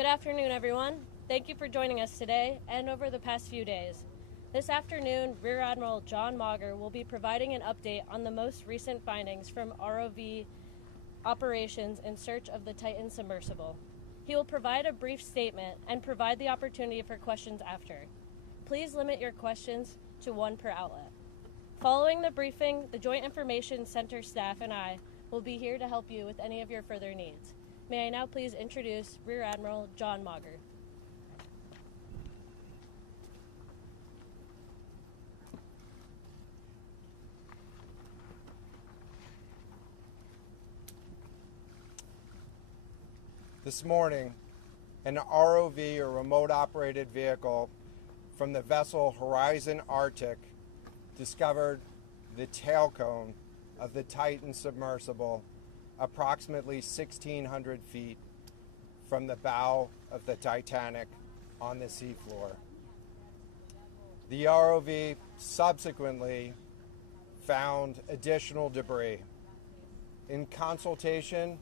Good afternoon, everyone. Thank you for joining us today and over the past few days. This afternoon, Rear Admiral John Mauger will be providing an update on the most recent findings from ROV operations in search of the Titan submersible. He will provide a brief statement and provide the opportunity for questions after. Please limit your questions to one per outlet. Following the briefing, the Joint Information Center staff and I will be here to help you with any of your further needs. May I now please introduce Rear Admiral John Mauger. This morning, an ROV, or remote operated vehicle, from the vessel Horizon Arctic discovered the tail cone of the Titan submersible approximately 1,600 feet from the bow of the Titanic on the seafloor. The ROV subsequently found additional debris. In consultation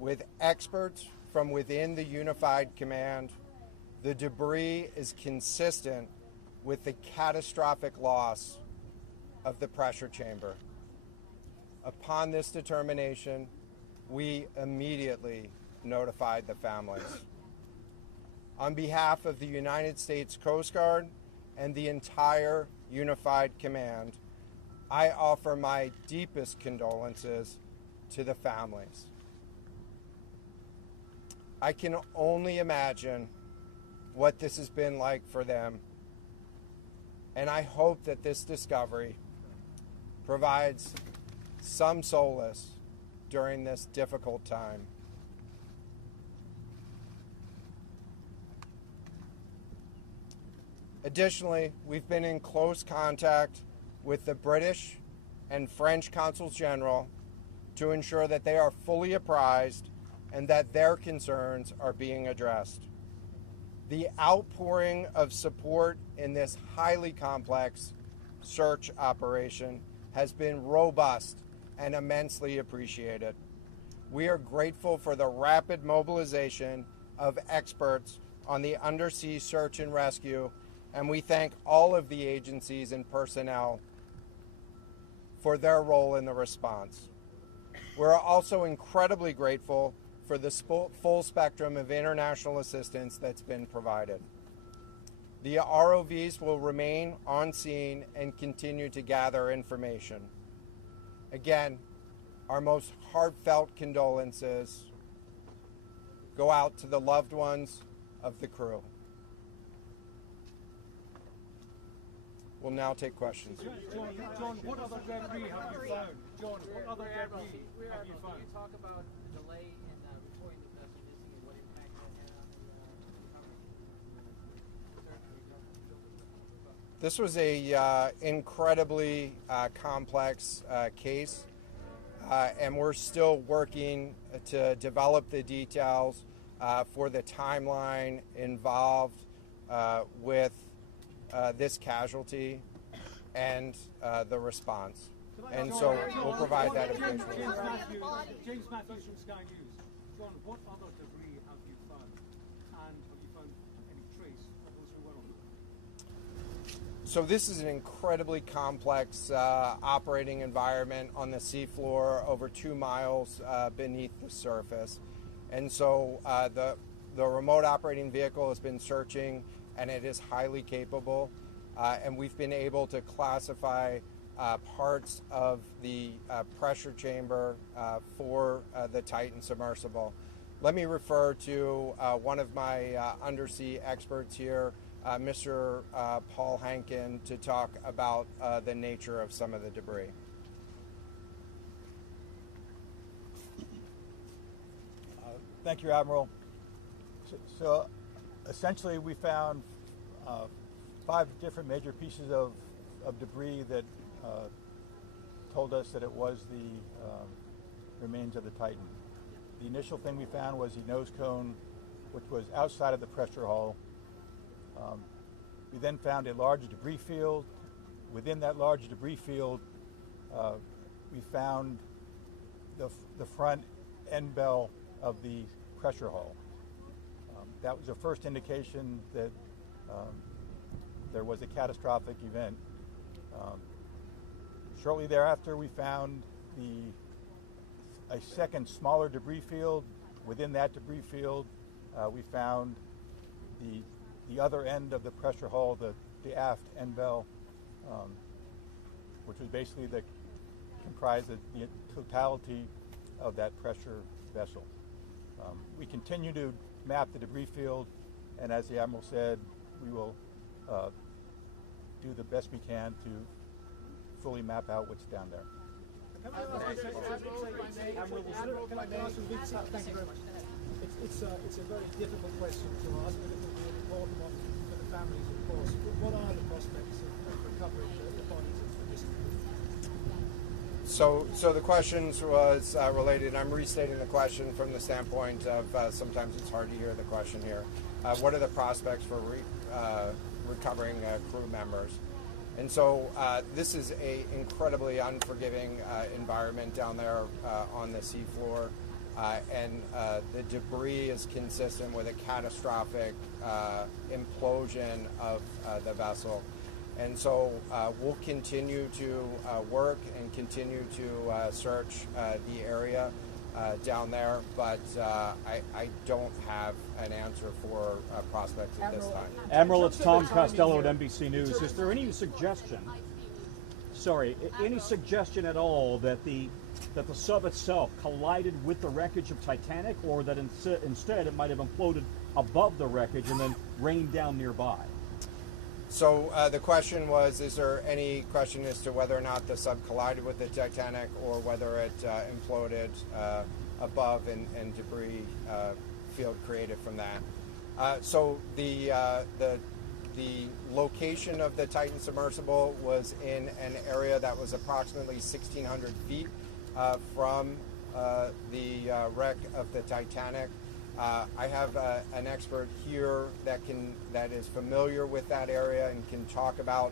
with experts from within the Unified Command, the debris is consistent with the catastrophic loss of the pressure chamber. Upon this determination, we immediately notified the families. On behalf of the United States Coast Guard and the entire Unified Command, I offer my deepest condolences to the families. I can only imagine what this has been like for them, and I hope that this discovery provides some solace during this difficult time. Additionally, we've been in close contact with the British and French consuls general to ensure that they are fully apprised and that their concerns are being addressed. The outpouring of support in this highly complex search operation has been robust and immensely appreciated. We are grateful for the rapid mobilization of experts on the undersea search and rescue, and we thank all of the agencies and personnel for their role in the response. We're also incredibly grateful for the full spectrum of international assistance that's been provided. The ROVs will remain on scene and continue to gather information. Again, our most heartfelt condolences go out to the loved ones of the crew. We'll now take questions. John, what other debris have you found? John, what other debris have you found? Can you talk about the delay in reporting the vessel missing and what impact that had on the recovery? This was a incredibly complex case, and we're still working to develop the details for the timeline involved with this casualty and the response. And so we'll provide that information. James Matthews from Sky News. John, what other debris have you found? And have you found any trace of those who were on it? So this is an incredibly complex operating environment on the seafloor, over 2 miles beneath the surface. And so the remote operating vehicle has been searching, and it is highly capable. And we've been able to classify parts of the pressure chamber for the Titan submersible. Let me refer to one of my undersea experts here, Mr. Paul Hankin, to talk about the nature of some of the debris. Thank you, Admiral. So essentially, we found 5 different major pieces of debris that told us that it was the remains of the Titan. The initial thing we found was the nose cone, which was outside of the pressure hull. We then found a large debris field. Within that large debris field, we found the front end bell of the pressure hull. that was the first indication that there was a catastrophic event. Shortly thereafter, we found a second smaller debris field. Within that debris field, we found the other end of the pressure hull, the aft end bell, which was basically comprised of the totality of that pressure vessel. We continue to map the debris field, and as the Admiral said, we will do the best we can to fully map out what's down there. Can I ask you very much. It's a very difficult question to ask, but it will be an important one for the families, of course. What are the prospects of recovering the bodies of missing people? So the questions was related. I'm restating the question from the standpoint of sometimes it's hard to hear the question here. What are the prospects for recovering crew members? And so this is a incredibly unforgiving environment down there on the seafloor, and the debris is consistent with a catastrophic implosion of the vessel. And so we'll continue to work and continue to search the area down there, but I don't have an answer for prospects at this time. Admiral, it's Tom Costello at NBC News. Is there any suggestion, any suggestion at all that the sub itself collided with the wreckage of Titanic, or that instead it might have imploded above the wreckage and then rained down nearby? So the question was, is there any question as to whether or not the sub collided with the Titanic or whether it imploded above and debris field created from that? So the location of the Titan submersible was in an area that was approximately 1,600 feet from the wreck of the Titanic. I have an expert here that is familiar with that area and can talk about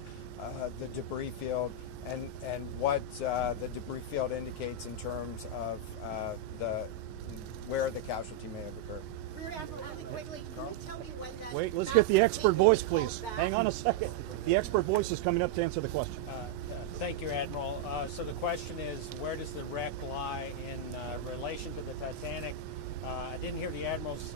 the debris field and what the debris field indicates in terms of where the casualty may have occurred. Rear Admiral, really quickly, can you tell me when that... Wait, let's get the expert voice, please. Hang on a second. The expert voice is coming up to answer the question. Thank you, Admiral. So the question is, where does the wreck lie in relation to the Titanic? I didn't hear the Admiral's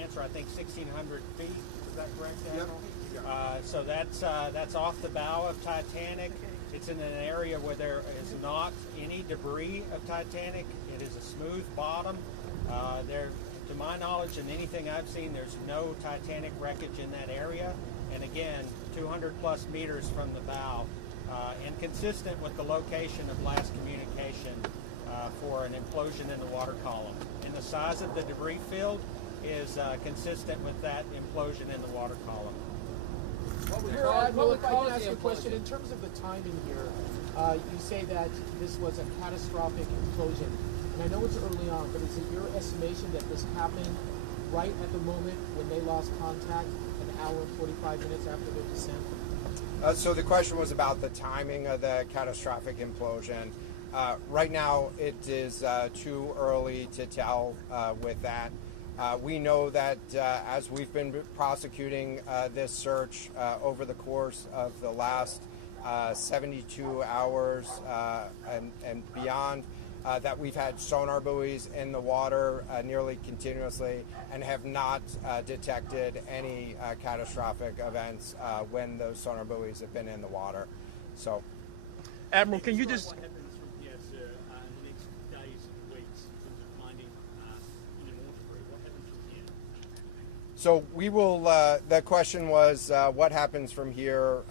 answer. I think 1,600 feet. Is that correct, Admiral? Yep. So that's off the bow of Titanic. It's in an area where there is not any debris of Titanic. It is a smooth bottom. To my knowledge and anything I've seen, there's no Titanic wreckage in that area. And again, 200 plus meters from the bow, and consistent with the location of last communication for an implosion in the water column. And the size of the debris field is consistent with that implosion in the water column. Admiral, if I can ask you a question, in terms of the timing here, you say that this was a catastrophic implosion. And I know it's early on, but is it your estimation that this happened right at the moment when they lost contact, an hour and 45 minutes after their descent? So the question was about the timing of the catastrophic implosion. Right now, it is too early to tell with that. We know that as we've been prosecuting this search over the course of the last 72 hours and beyond, that we've had sonar buoys in the water nearly continuously and have not detected any catastrophic events when those sonar buoys have been in the water. So, Admiral, can you just... So we will. The question was, what happens from here?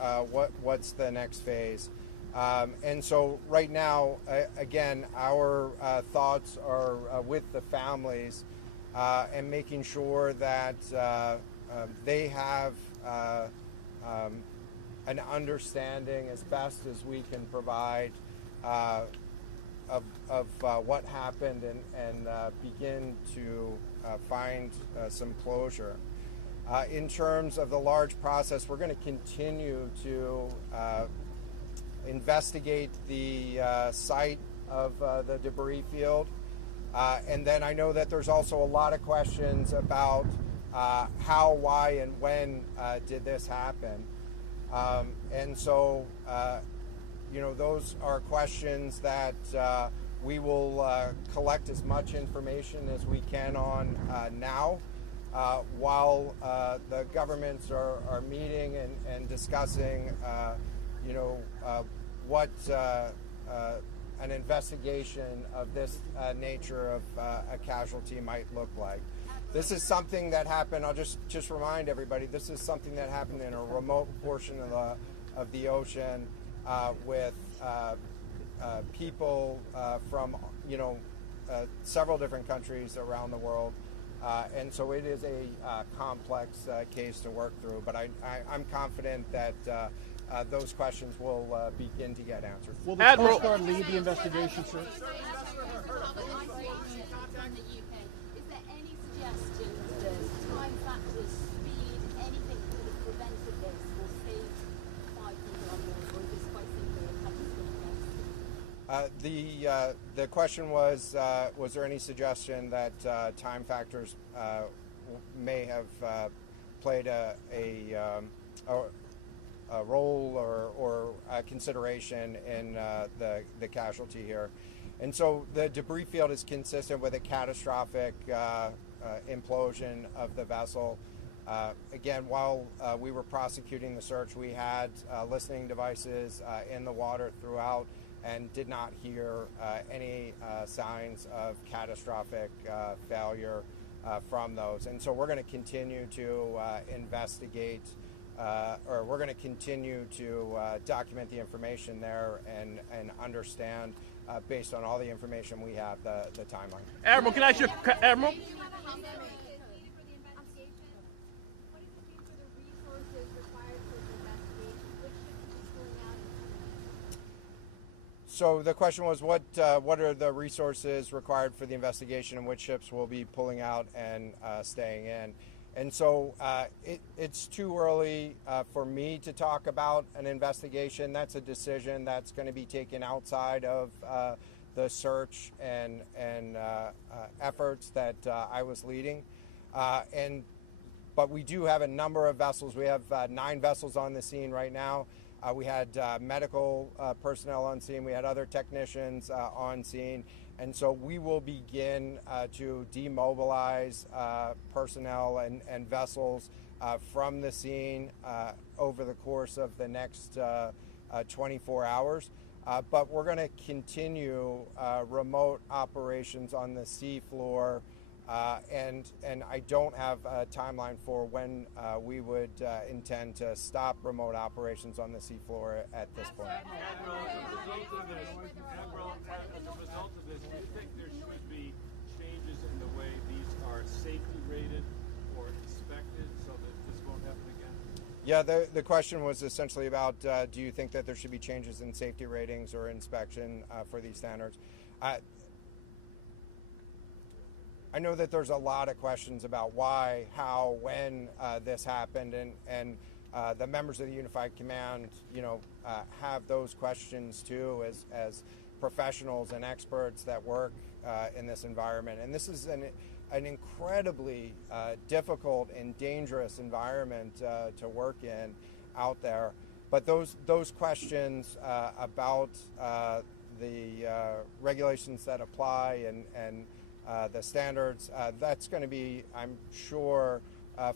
What's the next phase? And so right now, again, our thoughts are with the families and making sure that they have an understanding as best as we can provide of what happened and begin to find some closure. In terms of the large process, we're going to continue to investigate the site of the debris field. And then I know that there's also a lot of questions about how, why, and when did this happen? And so, those are questions that we will collect as much information as we can on now, while the governments are meeting and discussing, what an investigation of this nature of a casualty might look like. This is something that happened. I'll just remind everybody. This is something that happened in a remote portion of the ocean with people from several different countries around the world, and so it is a complex case to work through. But I'm confident that those questions will begin to get answered. Will the Coast Guard lead the investigation, sir? Is there any suggestion that time factors, speed, anything that could have prevented this or saved 5 people on board, or is this quite simply a catastrophic? The question was there any suggestion that time factors may have played a role or a consideration in the casualty here? And so the debris field is consistent with a catastrophic implosion of the vessel. Again, while we were prosecuting the search, we had listening devices in the water throughout and did not hear any signs of catastrophic failure from those. And so we're going to continue to investigate, or we're going to continue to document the information there and understand, based on all the information we have, the timeline. Admiral, can I ask you, Admiral? So the question was, what are the resources required for the investigation, and which ships will be pulling out and staying in? And so it's too early for me to talk about an investigation. That's a decision that's going to be taken outside of the search and efforts that I was leading. But we do have a number of vessels. We have 9 vessels on the scene right now. We had medical personnel on scene. We had other technicians on scene. And so we will begin to demobilize personnel and vessels from the scene over the course of the next 24 hours. But we're going to continue remote operations on the sea floor. And I don't have a timeline for when we would intend to stop remote operations on the seafloor at this point. Admiral, as a result of this, do you think there should be changes in the way these are safety rated or inspected so that this won't happen again? Yeah, the question was essentially about do you think that there should be changes in safety ratings or inspection for these standards? I know that there's a lot of questions about why, how, when this happened, and the members of the Unified Command, have those questions too, as professionals and experts that work in this environment. And this is an incredibly difficult and dangerous environment to work in out there. But those questions about the regulations that apply and the standards, that's going to be, I'm sure,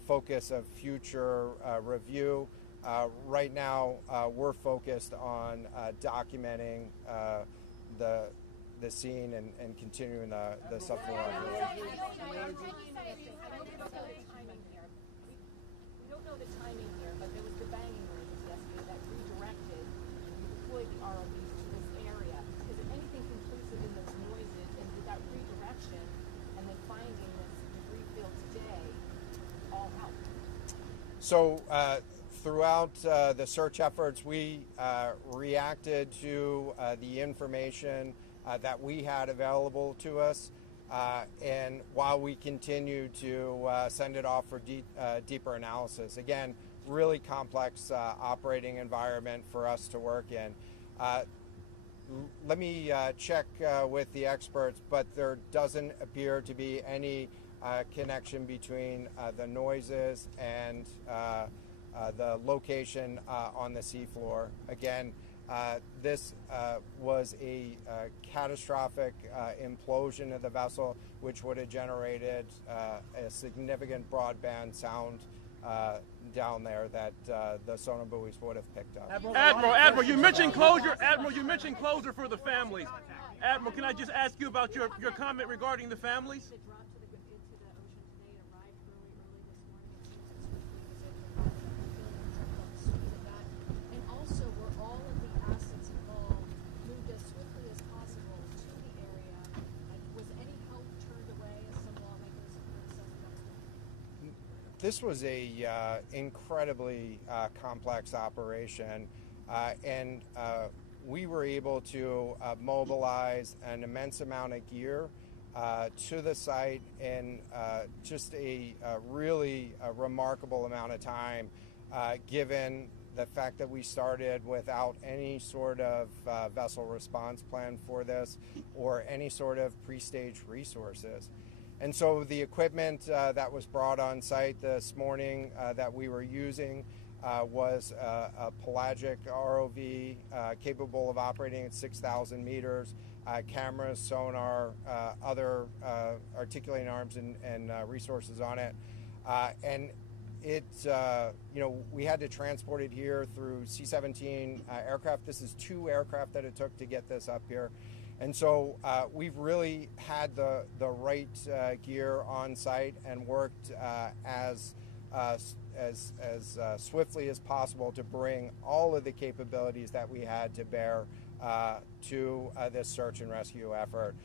focus of future review. Right now, we're focused on documenting the scene and continuing the subfloor operation. We don't know the timing here, but there was the banging rings yesterday that redirected and deployed the ROVs to this area. Is there anything conclusive in those noises, and did that redirection and then finding this debris field today all help? So throughout the search efforts, we reacted to the information that we had available to us, and while we continue to send it off for deeper analysis. Again, really complex operating environment for us to work in. Let me check with the experts, but there doesn't appear to be any connection between the noises and the location on the seafloor. Again, this was a catastrophic implosion of the vessel, which would have generated a significant broadband sound down there that the sonar buoys would have picked up. Admiral, you mentioned closure. Admiral, you mentioned closure for the families. Admiral, can I just ask you about your comment regarding the families? It dropped into the ocean today. It arrived early this morning. And also, were all of the assets involved moved as swiftly as possible to the area? And was any help turned away, as some lawmakers have criticized? This was a incredibly complex operation, and we were able to mobilize an immense amount of gear to the site in just a really remarkable amount of time, given the fact that we started without any sort of vessel response plan for this or any sort of pre-stage resources. And so the equipment that was brought on site this morning that we were using was a pelagic ROV capable of operating at 6,000 meters, cameras, sonar, other articulating arms and resources on it. And it, we had to transport it here through C-17 aircraft. This is 2 aircraft that it took to get this up here. And so we've really had the right gear on site and worked as swiftly as possible to bring all of the capabilities that we had to bear to this search and rescue effort.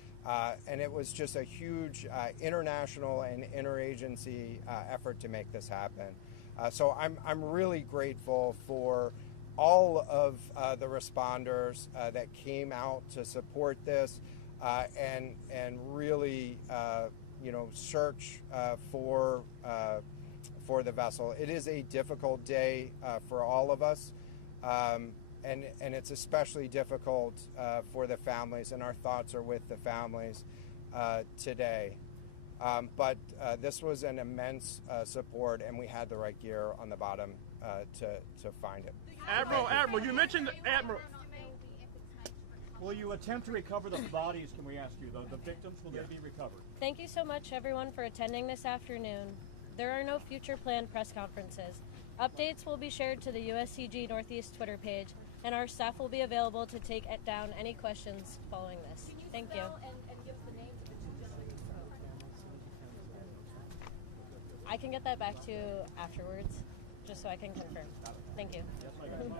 And it was just a huge international and interagency effort to make this happen. So I'm really grateful for all of the responders that came out to support this and really search for the vessel. It is a difficult day for all of us, and it's especially difficult for the families, and our thoughts are with the families today. But this was an immense support, and we had the right gear on the bottom to find it. Admiral, you mentioned Admiral. Will you attempt to recover the bodies, can we ask you? The victims, will they be recovered? Thank you so much, everyone, for attending this afternoon. There are no future planned press conferences. Updates will be shared to the USCG Northeast Twitter page, and our staff will be available to take down any questions following this. Thank you. And give the names of the 2 gentlemen you spoke. I can get that back to you afterwards, just so I can confirm. Thank you. Yes, I got it.